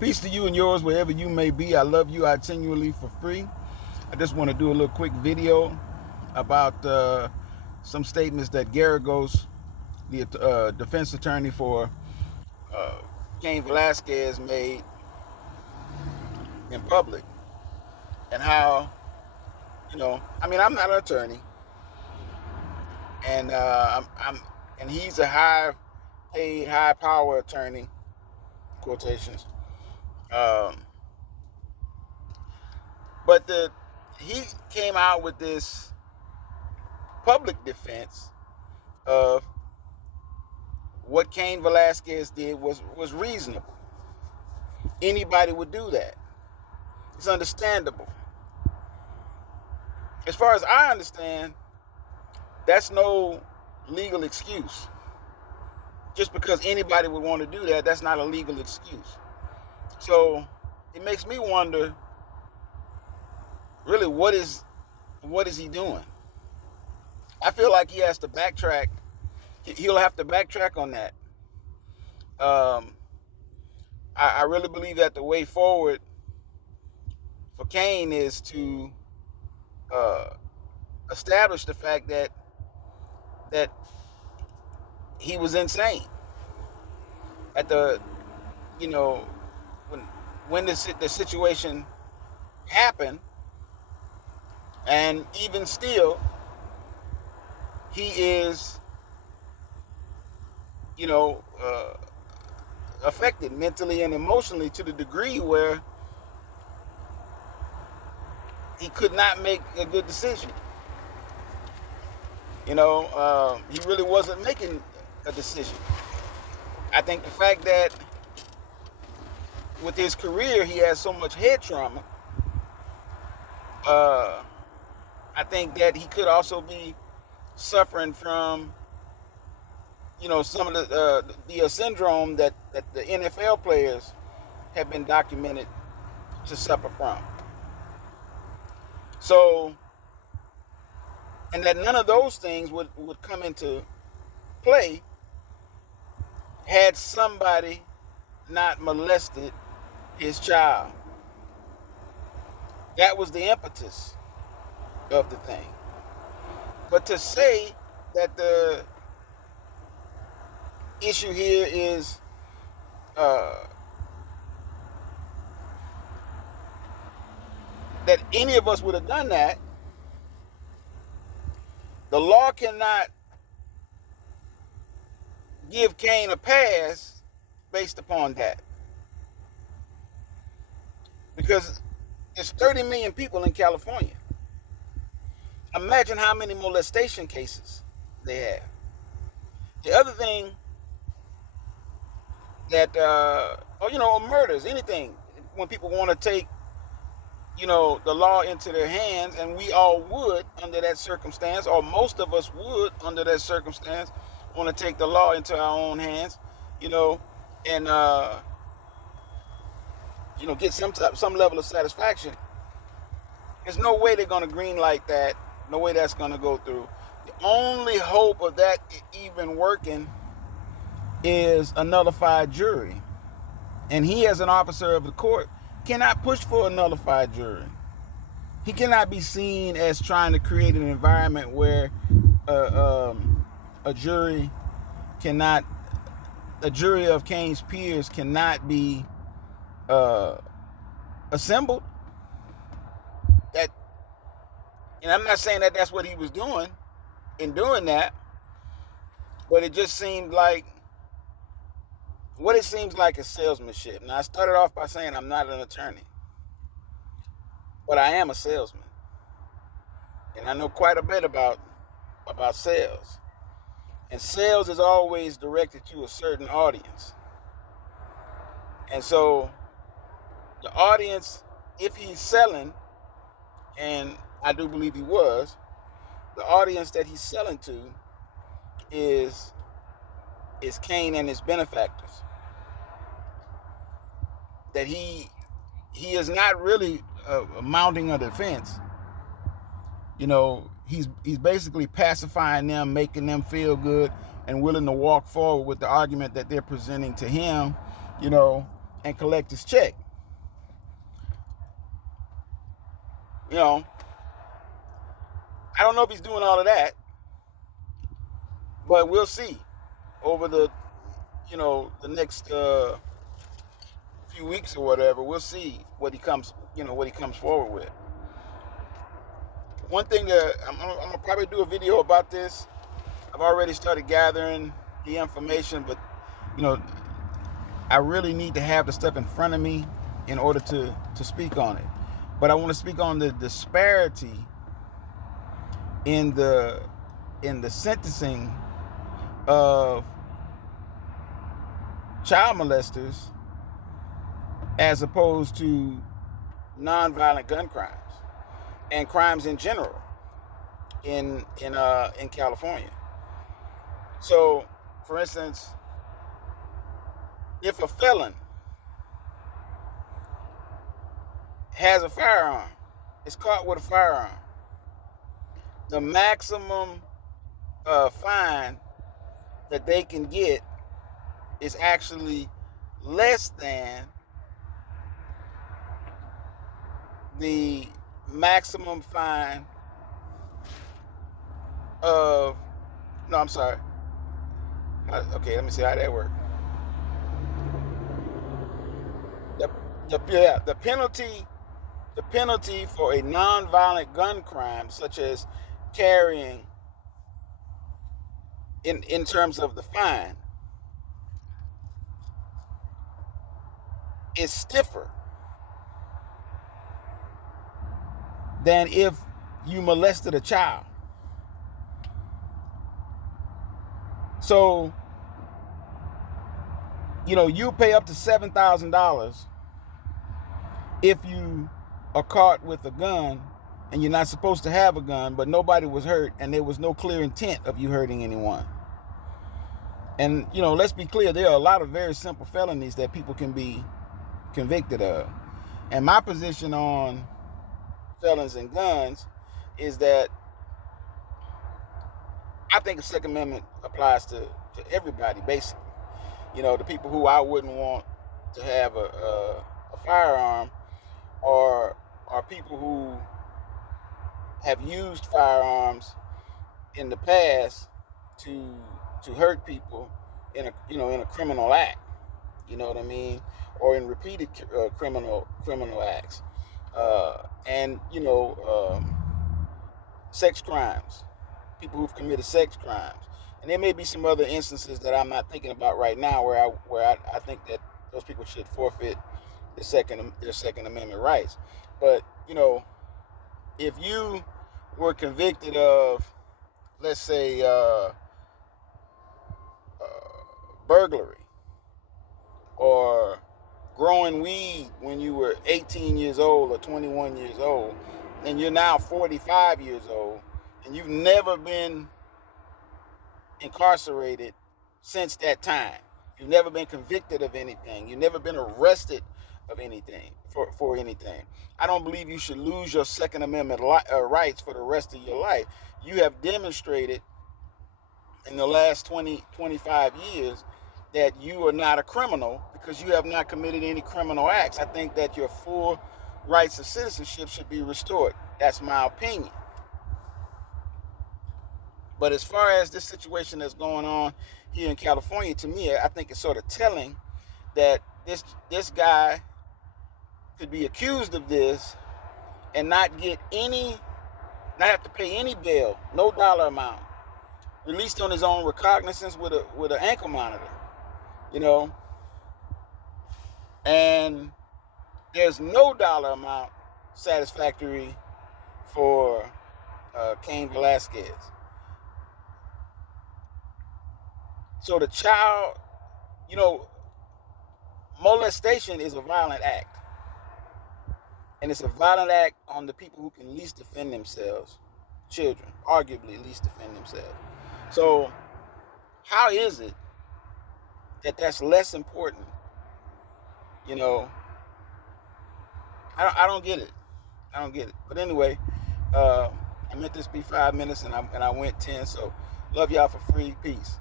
Peace to you and yours wherever you may be. I love you. I genuinely for free. I just want to do a little quick video about some statements that Geragos, the defense attorney for Cain Velasquez, made in public, and how, I'm not an attorney, and and he's a high-paid, high-power attorney, quotations. But he came out with this public defense of what Cain Velasquez did was reasonable. Anybody would do that. It's understandable. As far as I understand, that's no legal excuse. Just because anybody would want to do that, that's not a legal excuse. So it makes me wonder, really, what is he doing? I feel like he has to backtrack. He'll have to backtrack on that. I really believe that the way forward for Cain is to establish the fact that he was insane at when the situation happened, and even still, he is affected mentally and emotionally to the degree where he could not make a good decision. He really wasn't making a decision. I think the fact that with his career he has so much head trauma, I think that he could also be suffering from some of the syndrome that the NFL players have been documented to suffer from. So, and that none of those things would come into play had somebody not molested his child. That was the impetus of the thing. But to say that the issue here is that any of us would have done that, the law cannot give Cain a pass based upon that. Because there's 30 million people in California. Imagine how many molestation cases they have. The other thing that, murders, anything, when people want to take, the law into their hands, and we all would under that circumstance, or most of us would under that circumstance, want to take the law into our own hands, and, get some level of satisfaction. There's no way they're going to green light that. No way that's going to go through. The only hope of that even working is a nullified jury. And he, as an officer of the court, cannot push for a nullified jury. He cannot be seen as trying to create an environment where a jury of Cain's peers cannot be assembled. And I'm not saying that that's what he was doing in doing that, but it just seemed like, what it seems like is salesmanship. Now, I started off by saying I'm not an attorney, but I am a salesman. And I know quite a bit about sales. And sales is always directed to a certain audience. And so the audience, if he's selling, and I do believe he was, the audience that he's selling to is Cain and his benefactors. That he is not really mounting a defense. He's basically pacifying them, making them feel good, and willing to walk forward with the argument that they're presenting to him, and collect his check. You know, I don't know if he's doing all of that, but we'll see over the the next few weeks or whatever. We'll see what he comes forward with. One thing that I'm gonna probably do a video about this. I've already started gathering the information, but you know, I really need to have the stuff in front of me in order to speak on it. But I want to speak on the disparity in the sentencing of child molesters as opposed to nonviolent gun crimes and crimes in general in California. So, for instance, if a felon has a firearm, is caught with a firearm, the maximum fine that they can get is actually less than the maximum fine of, no, I'm sorry. Okay, let me see how that works. The penalty for a nonviolent gun crime, such as carrying, in terms of the fine, is stiffer than if you molested a child. So, you pay up to $7,000 if you are caught with a gun and you're not supposed to have a gun, but nobody was hurt and there was no clear intent of you hurting anyone. And, let's be clear, there are a lot of very simple felonies that people can be convicted of. And my position on felons and guns is that I think the Second Amendment applies to everybody, basically. The people who I wouldn't want to have a firearm are people who have used firearms in the past to hurt people in a criminal act. You know what I mean? Or in repeated criminal acts. And sex crimes. People who've committed sex crimes. And there may be some other instances that I'm not thinking about right now where I think that those people should forfeit their Second Amendment rights. But, if you were convicted of, let's say, burglary or growing weed when you were 18 years old or 21 years old, and you're now 45 years old, and you've never been incarcerated since that time. You've never been convicted of anything. You've never been arrested of anything for anything. I don't believe you should lose your Second Amendment rights for the rest of your life. You have demonstrated in the last 25 years that you are not a criminal because you have not committed any criminal acts. I think that your full rights of citizenship should be restored. That's my opinion. But as far as this situation that's going on here in California, to me, I think it's sort of telling that this guy could be accused of this and not have to pay any bail, no dollar amount, released on his own recognizance with an ankle monitor, and there's no dollar amount satisfactory for Cain Velasquez. So the child, molestation is a violent act. And it's a violent act on the people who can least defend themselves. Children, arguably least defend themselves. So how is it that that's less important? I don't get it. I don't get it. But anyway, I meant this be 5 minutes and I went 10. So love y'all for free. Peace.